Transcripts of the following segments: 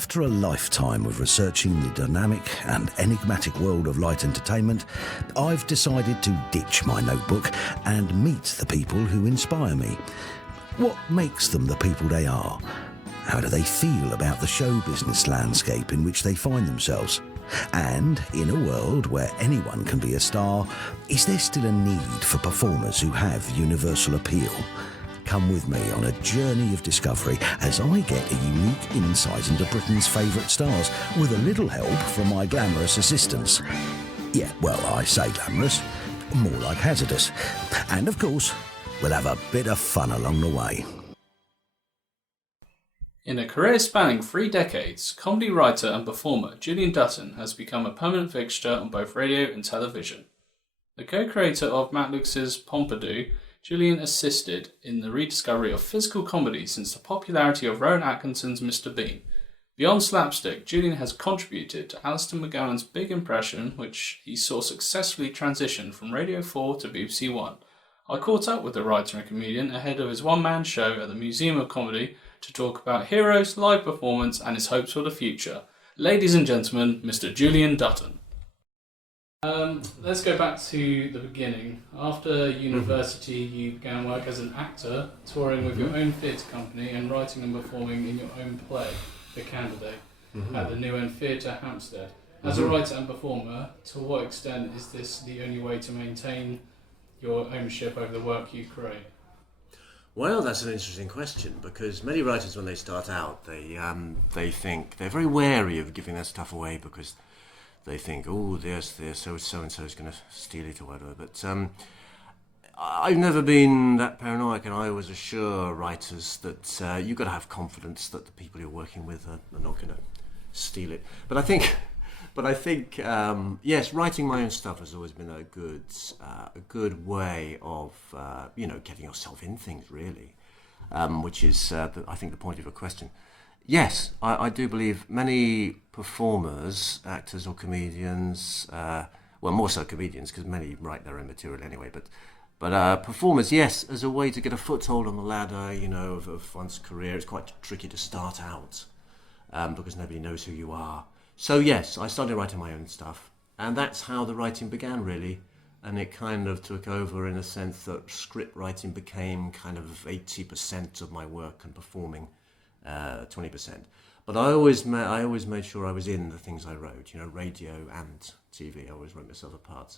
After a lifetime of researching the dynamic and enigmatic world of light entertainment, I've decided to ditch my notebook and meet the people who inspire me. What makes them the people they are? How do they feel about the show business landscape in which they find themselves? And in a world where anyone can be a star, is there still a need for performers who have universal appeal? Come with me on a journey of discovery as I get a unique insight into Britain's favourite stars with a little help from my glamorous assistants. Yeah, well, I say glamorous, more like hazardous. And of course, we'll have a bit of fun along the way. In a career spanning 3 decades, comedy writer and performer Julian Dutton has become a permanent fixture on both radio and television. The co-creator of Matt Lux's Pompidou, Julian assisted in the rediscovery of physical comedy since the popularity of Rowan Atkinson's Mr. Bean. Beyond slapstick, Julian has contributed to Alistair McGowan's Big Impression, which he saw successfully transition from Radio 4 to BBC One. I caught up with the writer and comedian ahead of his one-man show at the Museum of Comedy to talk about heroes, live performance and his hopes for the future. Ladies and gentlemen, Mr. Julian Dutton. Let's go back to the beginning. After university, you began work as an actor, touring with your own theatre company and writing and performing in your own play, The Candidate, at the New End Theatre, Hampstead. As a writer and performer, to what extent is this the only way to maintain your ownership over the work you create? Well, that's an interesting question, because many writers, when they start out, they think they're very wary of giving their stuff away because they think, oh, there's so-and-so is going to steal it or whatever. But I've never been that paranoid, and I always assure writers that you've got to have confidence that the people you're working with are not going to steal it. But I think, yes, writing my own stuff has always been a good way of, getting yourself in things, really, which is, I think, the point of your question. Yes, I do believe many performers, actors or comedians, well, more so comedians, because many write their own material anyway, but performers, yes, as a way to get a foothold on the ladder, of one's career. It's quite tricky to start out because nobody knows who you are. So yes, I started writing my own stuff, and that's how the writing began, really. And it kind of took over in a sense that script writing became kind of 80% of my work and performing 20%. But I always made sure I was in the things I wrote, radio and TV. I always wrote myself apart.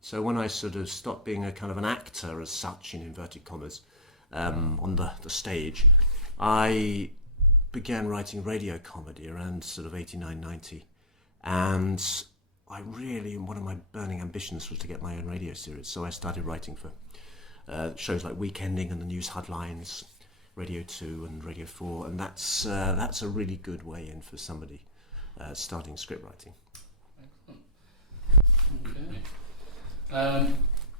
So when I sort of stopped being a kind of an actor as such, in inverted commas, on the stage, I began writing radio comedy around sort of 89, 90. And one of my burning ambitions was to get my own radio series. So I started writing for shows like Weekending and the News Headlines, Radio 2 and Radio 4, and that's a really good way in for somebody starting script writing. Excellent. Okay.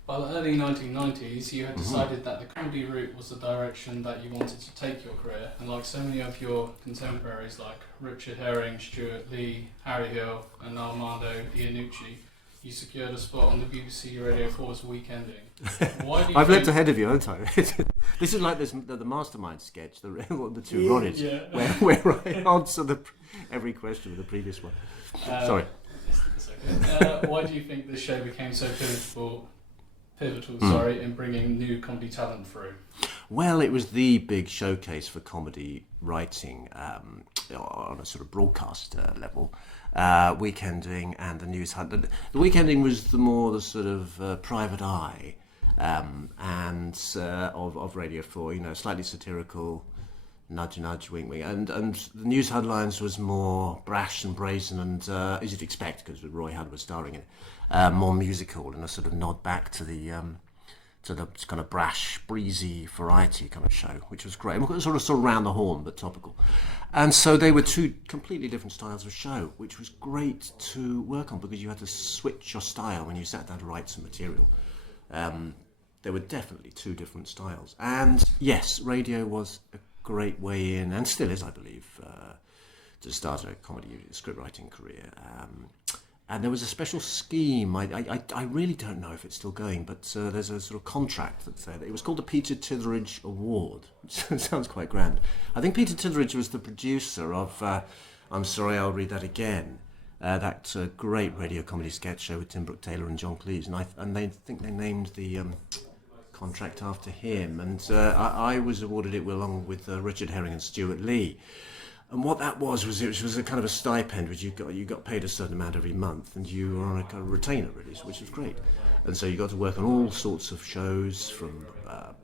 By the early 1990s, you had decided that the comedy route was the direction that you wanted to take your career, and like so many of your contemporaries like Richard Herring, Stuart Lee, Harry Hill and Armando Iannucci, you secured a spot on the BBC Radio 4's Weekending. Why do you I've leapt ahead of you, haven't I? This is like the Mastermind sketch, the two Ronnies, where I answer every question with the previous one. Sorry. It's okay. Why do you think this show became so pivotal, in bringing new comedy talent through? Well, it was the big showcase for comedy writing on a sort of broadcast level. Weekending and the News Hunt. The Weekending was the sort of private eye of Radio 4, slightly satirical, nudge, nudge, wink, wink. And the News Headlines was more brash and brazen and, as you'd expect, because Roy Hudd was starring in it, more musical and a sort of nod back to the kind of brash, breezy variety kind of show, which was great. Sort of round the horn, but topical. And so they were two completely different styles of show, which was great to work on because you had to switch your style when you sat down to write some material. There were definitely two different styles. And yes, radio was a great way in, and still is, I believe, to start a comedy script writing career. And there was a special scheme. I really don't know if it's still going, but there's a sort of contract that said it was called the Peter Titheridge Award, which sounds quite grand. I think Peter Titheridge was the producer of I'm Sorry, I'll Read That Again, that great radio comedy sketch show with Tim Brooke-Taylor and John Cleese, and they think they named the contract after him, and I was awarded it along with Richard Herring and Stuart Lee. And what that was it was a kind of a stipend, which you got paid a certain amount every month, and you were on a kind of retainer, really, which was great. And so you got to work on all sorts of shows, from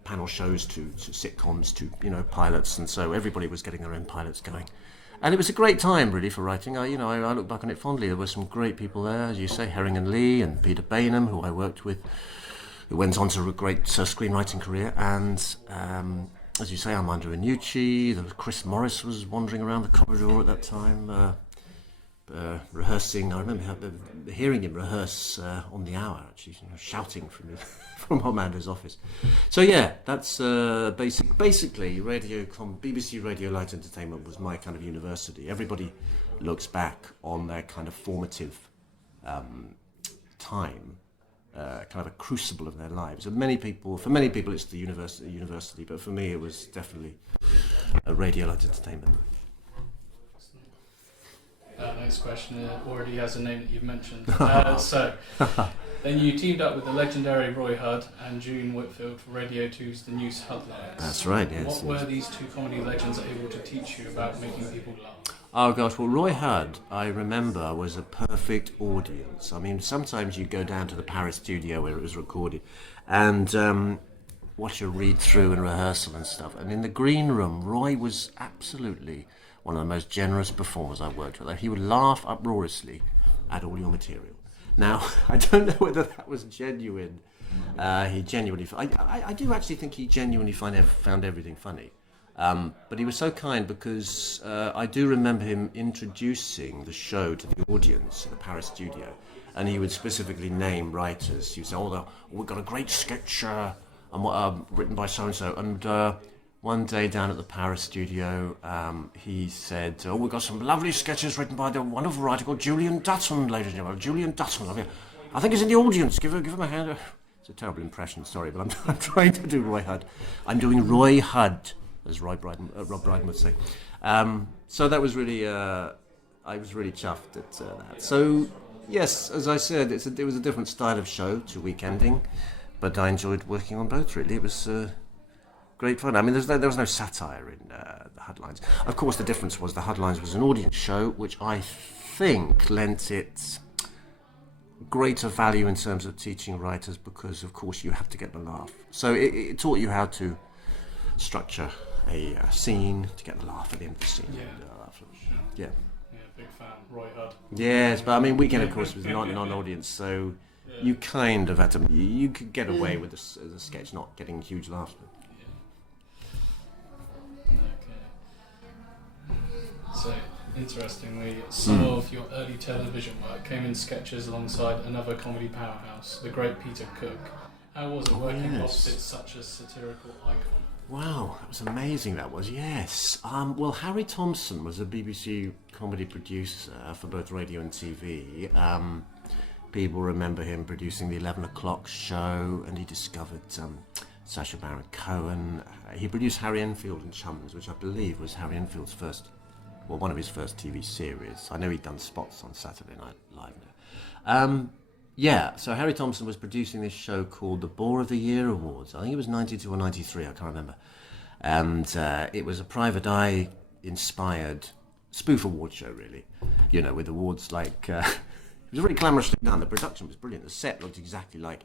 panel shows to sitcoms to pilots, and so everybody was getting their own pilots going. And it was a great time, really, for writing. I look back on it fondly. There were some great people there, as you say, Herring and Lee and Peter Bainham, who I worked with, who went on to a great screenwriting career, and as you say, Armando Iannucci. There was Chris Morris was wandering around the corridor at that time, rehearsing. I remember hearing him rehearse on the hour, actually, shouting from Armando's office. So yeah, that's basically BBC Radio Light Entertainment was my kind of university. Everybody looks back on their kind of formative time. Kind of a crucible of their lives. And for many people it's the university, but for me it was definitely a radio light entertainment. Next question already has a name that you've mentioned. So, then you teamed up with the legendary Roy Hudd and Julian Whitfield for Radio 2's The News Headlines. That's right, yes. What were these two comedy legends able to teach you about making people laugh? Oh gosh, well, Roy Hudd, I remember, was a perfect audience. I mean, sometimes you go down to the Paris studio where it was recorded and watch a read-through and rehearsal and stuff. And in the green room, Roy was absolutely one of the most generous performers I've worked with. He would laugh uproariously at all your material. Now, I don't know whether that was genuine. He genuinely... I do actually think he genuinely found everything funny. But he was so kind because I do remember him introducing the show to the audience in the Paris studio, and he would specifically name writers. He would say, we've got a great sketch written by so-and-so. And one day down at the Paris studio, he said, we've got some lovely sketches written by the wonderful writer called Julian Dutton, ladies and gentlemen. Julian Dutton. I think he's in the audience. Give him a hand. It's a terrible impression, sorry, but I'm trying to do Roy Hudd. I'm doing Roy Hudd, as Rob Brydon would say. So that was really, I was really chuffed at that. So, yes, as I said, it was a different style of show to Weekending, but I enjoyed working on both, really. It was great fun. I mean, there was no satire in the Headlines. Of course, the difference was the Headlines was an audience show, which I think lent it greater value in terms of teaching writers because, of course, you have to get the laugh. So it taught you how to structure a scene to get the laugh at the end of the scene. Yeah. Yeah. Yeah, big fan. Roy Hudd. Yes, but I mean, Weekend, of course, was non-audience, so you kind of had to... You could get away with the sketch not getting huge laughs. Okay. So, interestingly, some of your early television work came in sketches alongside another comedy powerhouse, the great Peter Cook. How was it working opposite such a satirical icon? Wow, that was amazing, that was, yes. Well, Harry Thompson was a BBC comedy producer for both radio and TV. People remember him producing the 11 o'clock show, and he discovered Sacha Baron Cohen. He produced Harry Enfield and Chums, which I believe was Harry Enfield's one of his first TV series. I know he'd done spots on Saturday Night Live now. Yeah, so Harry Thompson was producing this show called the Bore of the Year Awards. I think it was 92 or 93, I can't remember. And it was a Private Eye-inspired spoof award show, really. You know, with awards like... it was really glamorously done. The production was brilliant. The set looked exactly like,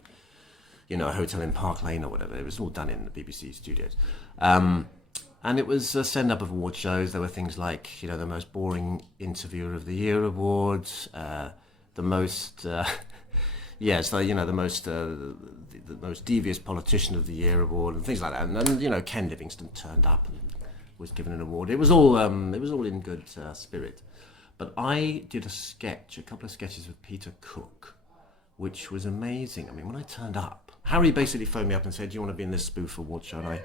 a hotel in Park Lane or whatever. It was all done in the BBC studios. And it was a send-up of award shows. There were things like, the most boring interviewer of the year awards, the most... Yes, the most devious politician of the year award and things like that. And Ken Livingstone turned up and was given an award. It was all in good spirit. But I did a couple of sketches with Peter Cook, which was amazing. I mean, when I turned up, Harry basically phoned me up and said, "Do you want to be in this spoof award show?" And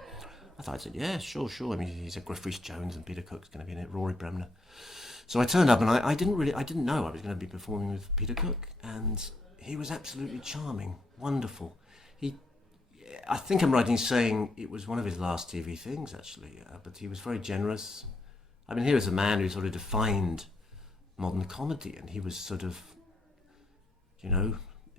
I said, "Yeah, sure." I mean, he said Griff Rhys Jones and Peter Cook's going to be in it, Rory Bremner. So I turned up, and I didn't know I was going to be performing with Peter Cook, and he was absolutely charming, wonderful. I think I'm right in saying it was one of his last TV things, actually, but he was very generous. I mean, here is a man who sort of defined modern comedy, and he was sort of,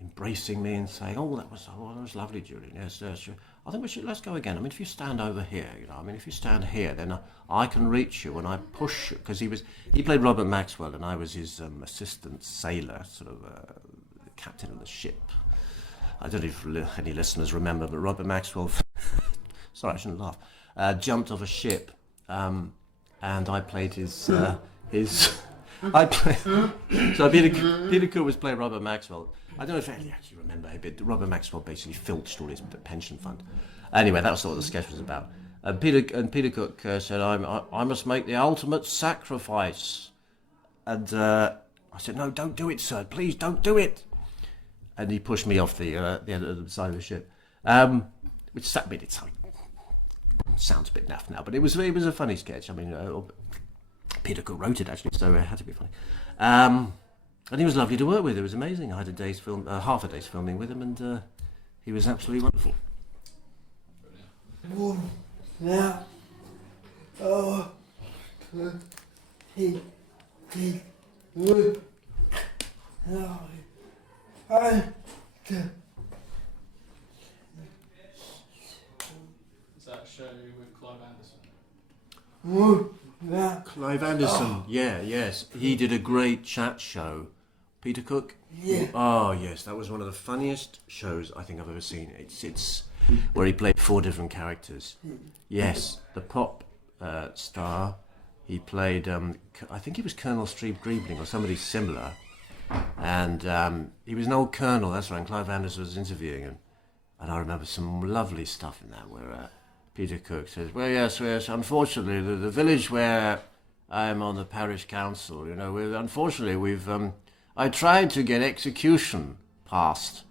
embracing me and saying, that was lovely, Julian. Yes, sure. I think let's go again. I mean, if you stand over here, if you stand here, then I can reach you and I push you. Because he played Robert Maxwell, and I was his assistant sailor, sort of captain of the ship. I don't know if any listeners remember, but Robert Maxwell, sorry, I shouldn't laugh, jumped off a ship, and I played his I played, so Peter Cook was playing Robert Maxwell. I don't know if you actually remember, but Robert Maxwell basically filched all his pension fund. Anyway, that was what the sketch was about. And Peter Cook said, I must make the ultimate sacrifice. And I said, no, don't do it, sir. Please don't do it. And he pushed me off the end of the side of the ship, which sounds a bit naff now, but it was a funny sketch. I mean, Peter Cook wrote it, actually, so it had to be funny. And he was lovely to work with. It was amazing. I had half a day's filming with him, and he was absolutely wonderful. Is that a show with Clive Anderson? Clive Anderson, yes. He did a great chat show. Peter Cook? Yeah. Oh, yes, that was one of the funniest shows I think I've ever seen. It's where he played 4 different characters. Yes, the pop star. He played, I think he was Colonel Griebling or somebody similar. And he was an old colonel, that's right, and Clive Anderson was interviewing him. And I remember some lovely stuff in that where Peter Cook says, well, yes, unfortunately, the village where I'm on the parish council, I tried to get execution passed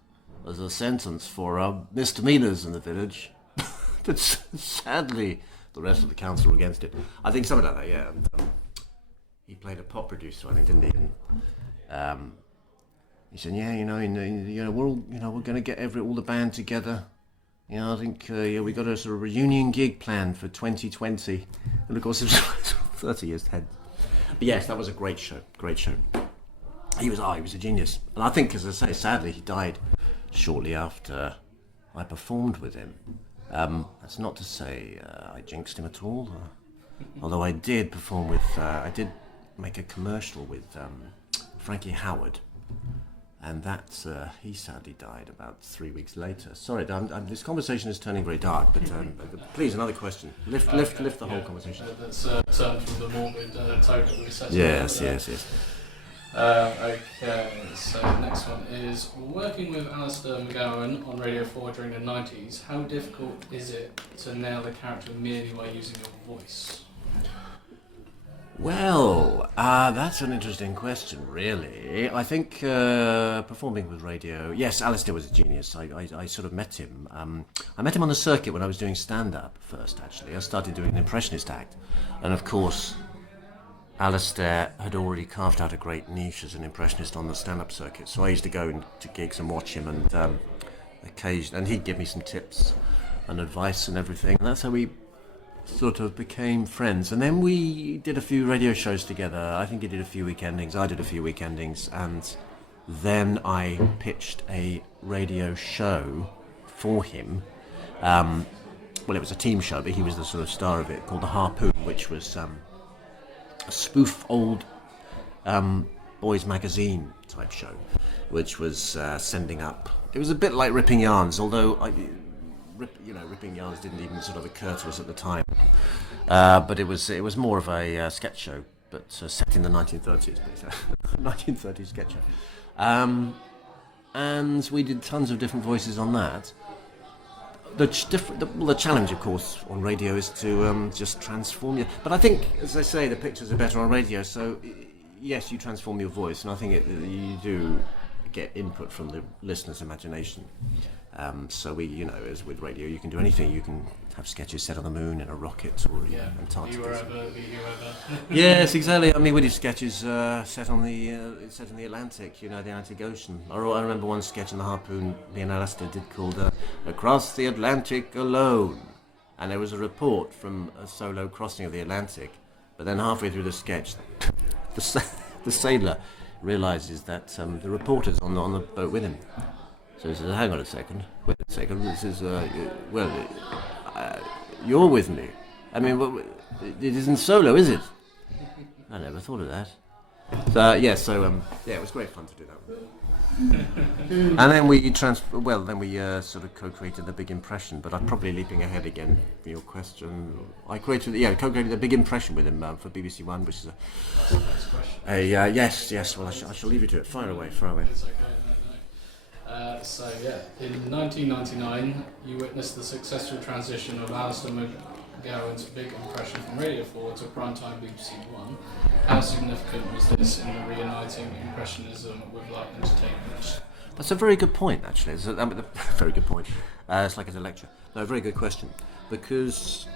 as a sentence for misdemeanors in the village, but sadly, the rest of the council were against it. I think something like that, yeah. And, he played a pop producer, I think, didn't he? And, he said, we're going to get all the band together. I think we got a sort of reunion gig planned for 2020, and of course it was 30 years ahead. But yes, that was a great show. He was a genius, and I think, as I say, sadly he died shortly after I performed with him. That's not to say I jinxed him at all, although I did perform with, I did make a commercial with Frankie Howerd. And that he sadly died about 3 weeks later. Sorry, this conversation is turning very dark, but please, another question. Lift the whole conversation. Let's turn from the morbid tone that we set. Yes. Okay, so the next one is, working with Alistair McGowan on Radio 4 during the 90s, how difficult is it to nail the character merely by using your voice? Well, that's an interesting question, really. I think performing with radio... Yes, Alistair was a genius. I sort of met him. I met him on the circuit when I was doing stand-up first, actually. I started doing an impressionist act. And, of course, Alistair had already carved out a great niche as an impressionist on the stand-up circuit. So I used to go to gigs and watch him, and and he'd give me some tips and advice and everything. And that's how we sort of became friends, and then we did a few radio shows together. I think he did a few weekendings, I did a few weekendings, and then I pitched a radio show for him. Well, it was a team show, but he was the sort of star of it, called The Harpoon, which was a spoof old boys magazine type show, which was sending up. It was a bit like Ripping Yarns, although Ripping Yarns didn't even sort of occur to us at the time. But it was more of a sketch show, but set in the 1930s, 1930s sketch show. And we did tons of different voices on that. The challenge, of course, on radio is to just transform you. But I think, as I say, the pictures are better on radio, so yes, you transform your voice, and I think you do get input from the listener's imagination. So we, as with radio, you can do anything. You can have sketches set on the moon in a rocket or Antarctica. Be wherever. Yes, exactly. I mean, we did sketches set in the Atlantic, the Atlantic Ocean. I remember one sketch in the Harpoon me and Alistair did called "Across the Atlantic Alone," and there was a report from a solo crossing of the Atlantic. But then halfway through the sketch, the sailor realizes that the reporter's on the boat with him. So he says, "Hang on a second. Wait a second. This is you're with me. I mean, it isn't solo, is it?" I never thought of that. So it was great fun to do that. And then we sort of co-created The Big Impression. But I'm probably leaping ahead again for your question. I co-created The Big Impression with him for BBC One, which is yes. Well, I shall leave you to it. Fire away. It's okay. In 1999, you witnessed the successful transition of Alistair McGowan's Big Impression from Radio 4 to primetime BBC One. How significant was this in the reuniting Impressionism with light entertainment? That's a very good point, actually. It's a very good point. It's like it's a lecture. No, very good question. Because,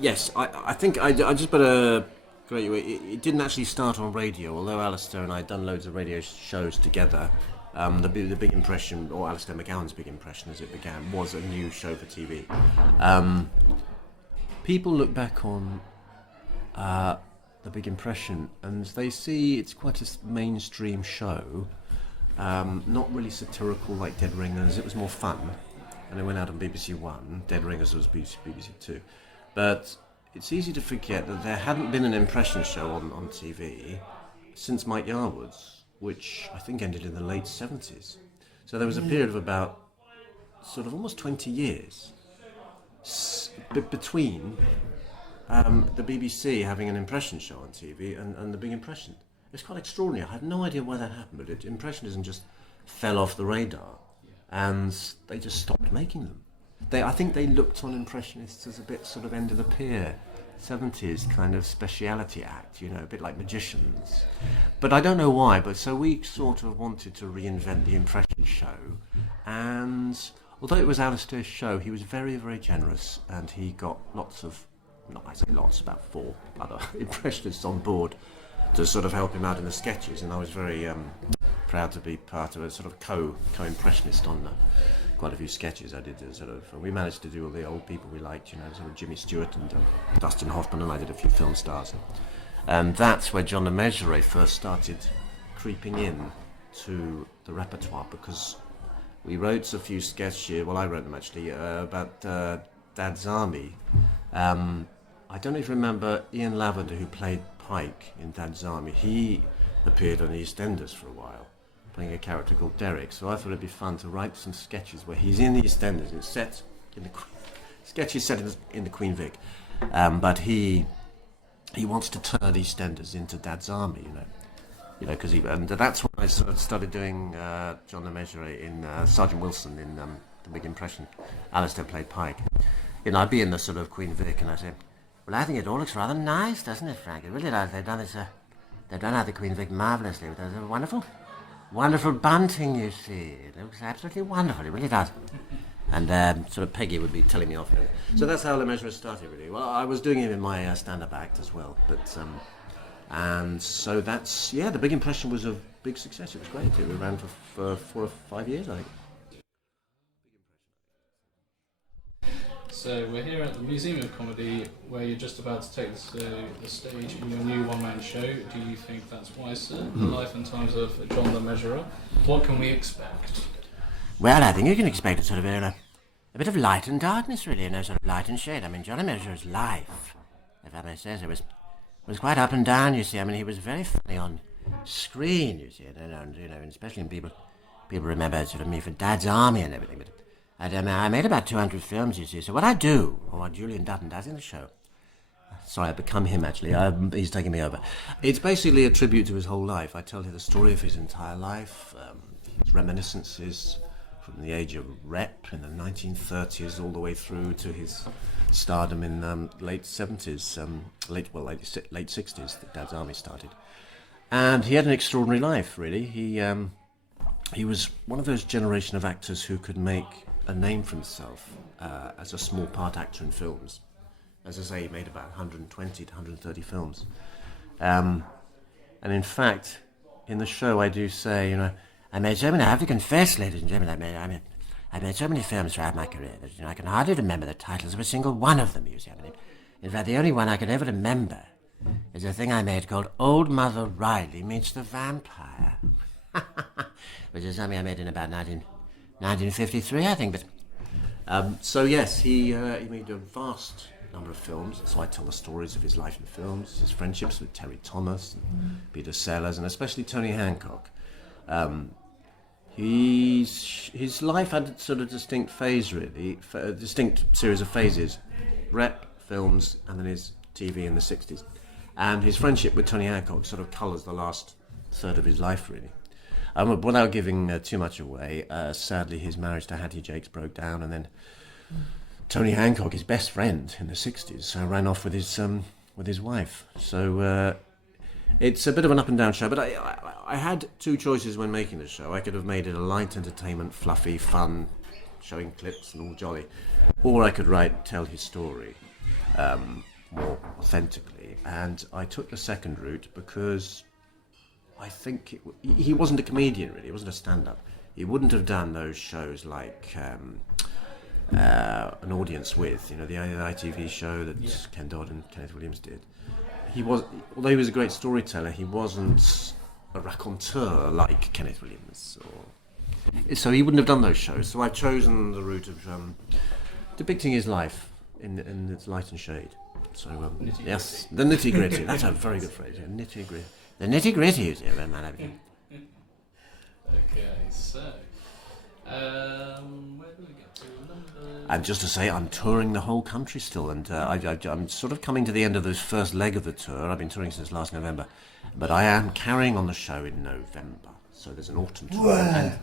yes, I think I just better correct you. It didn't actually start on radio, although Alistair and I had done loads of radio shows together. The Big Impression, or Alistair McGowan's Big Impression as it began, was a new show for TV. People look back on The Big Impression and they see it's quite a mainstream show, not really satirical like Dead Ringers. It was more fun, and it went out on BBC One. Dead Ringers was BBC Two. But it's easy to forget that there hadn't been an impression show on TV since Mike Yarwood's, which I think ended in the late 70s. So there was a period of about sort of almost 20 years between the BBC having an impression show on TV and The Big Impression. It's quite extraordinary. I had no idea why that happened, but Impressionism just fell off the radar and they just stopped making them. I think they looked on Impressionists as a bit sort of end of the pier, 70s kind of speciality act, a bit like magicians. But I don't know why, but so we sort of wanted to reinvent the impression show, and although it was Alistair's show, he was very, very generous, and he got about 4 other impressionists on board to sort of help him out in the sketches, and I was very proud to be part of a sort of co-impressionist on quite a few sketches I did. We managed to do all the old people we liked, sort of Jimmy Stewart and Dustin Hoffman, and I did a few film stars. And that's where John Le Mesurier first started creeping in to the repertoire, because we wrote a few sketches, well I wrote them actually, about Dad's Army. I don't know if you remember Ian Lavender, who played Pike in Dad's Army. He appeared on EastEnders for a while, playing a character called Derek. So I thought it'd be fun to write some sketches where he's in the EastEnders. It's set in the sketches set in the Queen Vic, but he wants to turn EastEnders into Dad's Army, because and that's when I sort of started doing John Le Mesurier in Sergeant Wilson in The Big Impression. Alistair played Pike. I'd be in the sort of Queen Vic, and I'd say, "Well, I think it all looks rather nice, doesn't it, Frank? It really does. They've done out the Queen Vic marvellously. There's a wonderful bunting, you see. It looks absolutely wonderful. It really does." And sort of Peggy would be telling me off. So that's how Le Mesurier started, really. Well, I was doing it in my stand-up act as well, but and so that's The Big Impression was a big success. It was great. It ran for 4 or 5 years, I think. So we're here at the Museum of Comedy, where you're just about to take the stage in your new one-man show. Do you think that's wise, sir? The life and times of John Le Mesurier. What can we expect? Well, I think you can expect sort of a bit of light and darkness, really, sort of light and shade. I mean, John Le Mesurier's life, if I may say so, was quite up and down, you see. I mean, he was very funny on screen, you see, and especially when people remember sort of me for Dad's Army and everything, but I made about 200 films, you see. So what I do, or what Julian Dutton does in the show, sorry, I've become him actually, he's taking me over. It's basically a tribute to his whole life. I tell you the story of his entire life, his reminiscences from the age of rep in the 1930s all the way through to his stardom in late 70s, late 60s, that Dad's Army started. And he had an extraordinary life, really. he was one of those generation of actors who could make a name for himself as a small part actor in films. As I say, he made about 120 to 130 films. And in fact, in the show I do say, I have to confess, ladies and gentlemen, I made so many films throughout my career that I can hardly remember the titles of a single one of them, you see. In fact, the only one I could ever remember is a thing I made called Old Mother Riley Meets the Vampire, which is something I made in about 1953, I think. But so yes, he made a vast number of films. So I tell the stories of his life in films, his friendships with Terry Thomas, and Peter Sellers, and especially Tony Hancock. His life had a sort of distinct phase, really, a distinct series of phases: rep, films, and then his TV in the 60s. And his friendship with Tony Hancock sort of colours the last third of his life, really. Without giving too much away, sadly his marriage to Hattie Jakes broke down, and then Tony Hancock, his best friend in the 60s, ran off with his wife. So it's a bit of an up and down show, but I had two choices when making the show. I could have made it a light entertainment, fluffy, fun, showing clips and all jolly, or I could tell his story more authentically. And I took the second route because I think he wasn't a comedian, really. He wasn't a stand-up. He wouldn't have done those shows like An Audience With, the ITV show that Ken Dodd and Kenneth Williams did. Although he was a great storyteller, he wasn't a raconteur like Kenneth Williams. So he wouldn't have done those shows. So I've chosen the route of depicting his life in its light and shade. So yes, the nitty-gritty. That's a very good phrase. Nitty-gritty. The nitty-gritty is man. Okay, so where do we get to? And just to say, I'm touring the whole country still, and I'm sort of coming to the end of this first leg of the tour. I've been touring since last November, but I am carrying on the show in November. So there's an autumn tour, and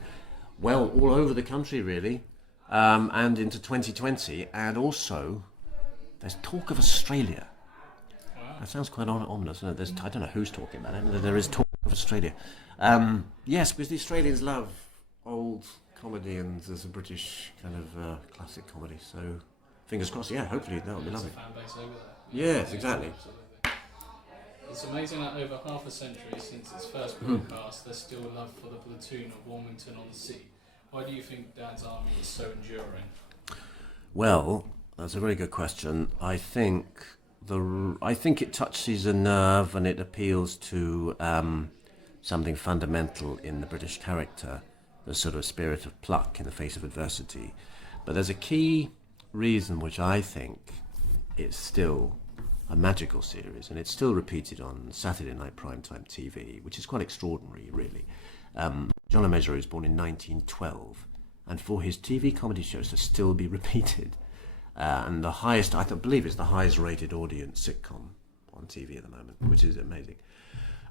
all over the country really, and into 2020, and also there's talk of Australia. Wow. That sounds quite ominous. I don't know who's talking about it. There is talk of Australia. Yes, because the Australians love old comedy, and there's a British kind of classic comedy. So fingers crossed. Yeah, hopefully that'll be lovely. Fan base over there. Yes, exactly. It's amazing that over half a century since its first broadcast, there's still a love for the platoon of Wilmington-on-Sea. Why do you think Dad's Army is so enduring? Well, that's a very good question. I think it touches a nerve, and it appeals to something fundamental in the British character, the sort of spirit of pluck in the face of adversity. But there's a key reason which I think it's still a magical series, and it's still repeated on Saturday night primetime TV, which is quite extraordinary, really. John Le Mesurier was born in 1912, and for his TV comedy shows to still be repeated, and the highest, I believe it's the highest rated audience sitcom on TV at the moment, which is amazing.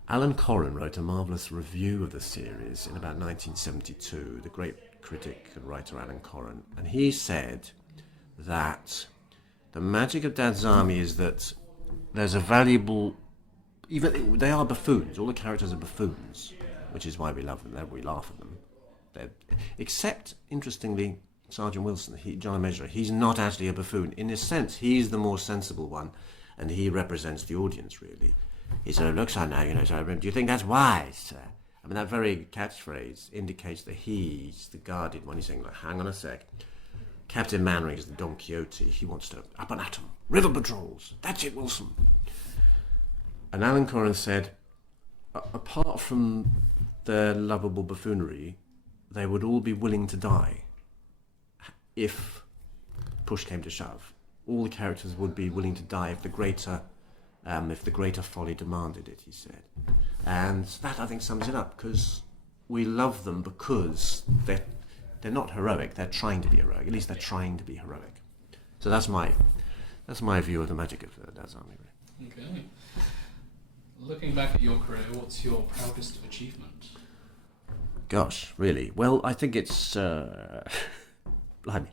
Alan Corrin wrote a marvellous review of the series in about 1972, the great critic and writer Alan Corrin, and he said that the magic of Dad's Army is that there's a valuable, even they are buffoons, all the characters are buffoons, which is why we love them, we laugh at them. Except, interestingly, Sergeant Wilson, John Le Mesurier, he's not actually a buffoon. In a sense, he's the more sensible one, and he represents the audience, really. He sort of looks on now, do you think that's wise, sir? I mean, that very catchphrase indicates that he's the guarded one. He's saying, like, hang on a sec. Captain Mannering is the Don Quixote. He wants to up and at 'em. River patrols. That's it, Wilson. And Alan Corrin said, apart from their lovable buffoonery, they would all be willing to die if push came to shove. All the characters would be willing to die if the greater folly demanded it, he said. And that, I think, sums it up, because we love them because they're not heroic, they're trying to be heroic. At least they're trying to be heroic. So that's my view of the magic of Dad's Army. Okay. Looking back at your career, what's your proudest achievement? Gosh, really? Well, I think it's... blimey.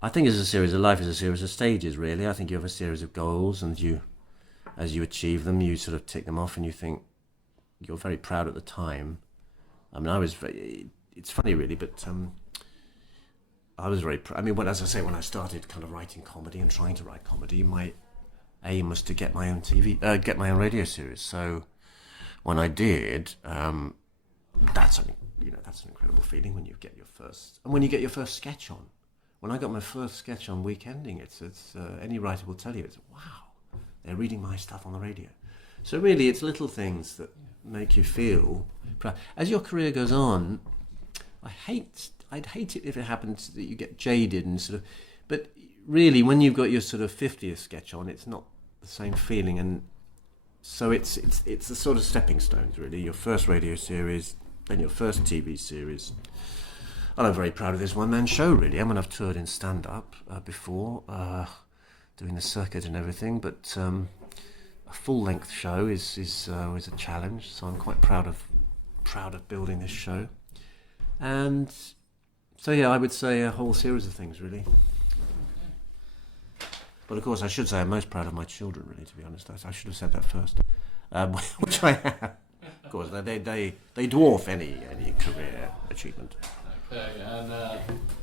I think life is a series of stages, really. I think you have a series of goals, and as you achieve them, you sort of tick them off, and you think you're very proud at the time, I mean, it's funny really, but I was very, as I say, when I started kind of writing comedy and trying to write comedy, my aim was to get my own get my own radio series. So when I did, that's an incredible feeling when you get your first sketch on. When I got my first sketch on Weekending, it's any writer will tell you, it's wow, they're reading my stuff on the radio. So really, it's little things that make you feel proud. As your career goes on, I'd hate it if it happens that you get jaded and sort of, but really when you've got your sort of 50th sketch on, it's not the same feeling, and so it's the sort of stepping stones really. Your first radio series, then your first TV series, and I'm very proud of this one-man show really. I mean, I've toured in stand-up before, doing the circuit and everything, but a full-length show is always a challenge, so I'm quite proud of building this show. And so yeah, I would say a whole series of things really. But of course, I should say I'm most proud of my children really. To be honest, I should have said that first, which I have. Of course, they dwarf any career achievement. Okay, and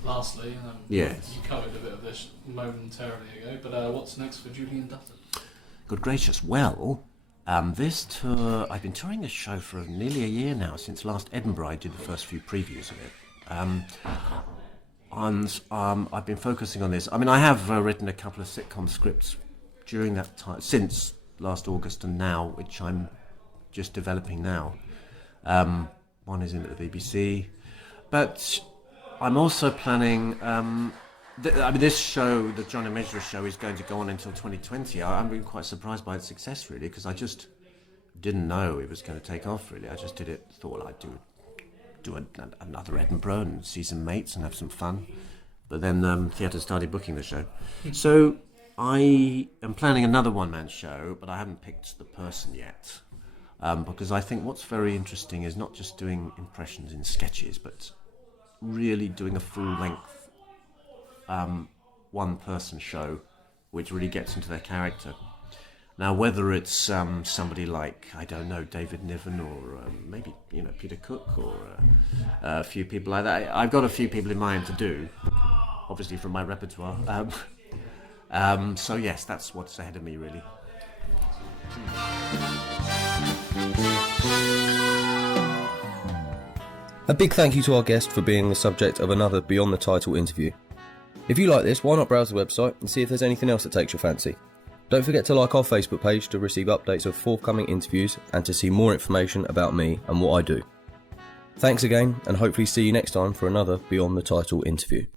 lastly, yes, you covered a bit of this momentarily ago, but what's next for Julian Dutton? Good gracious, well. This tour, I've been touring this show for nearly a year now, since last Edinburgh I did the first few previews of it. I've been focusing on this. I mean, I have written a couple of sitcom scripts during that time, since last August and now, which I'm just developing now. One is in at the BBC, but I'm also planning... this show, the John and Mejra show, is going to go on until 2020. I'm really quite surprised by its success, really, because I just didn't know it was going to take off, really. I just thought I'd do another Edinburgh and see some mates and have some fun. But then theatre started booking the show. So I am planning another one-man show, but I haven't picked the person yet. Because I think what's very interesting is not just doing impressions in sketches, but really doing a full-length one-person show, which really gets into their character. Now, whether it's somebody like, I don't know, David Niven, or maybe Peter Cook, or a few people like that. I've got a few people in mind to do, obviously from my repertoire. So yes, that's what's ahead of me, really. A big thank you to our guest for being the subject of another Beyond the Title interview. If you like this, why not browse the website and see if there's anything else that takes your fancy. Don't forget to like our Facebook page to receive updates of forthcoming interviews and to see more information about me and what I do. Thanks again, and hopefully see you next time for another Beyond the Title interview.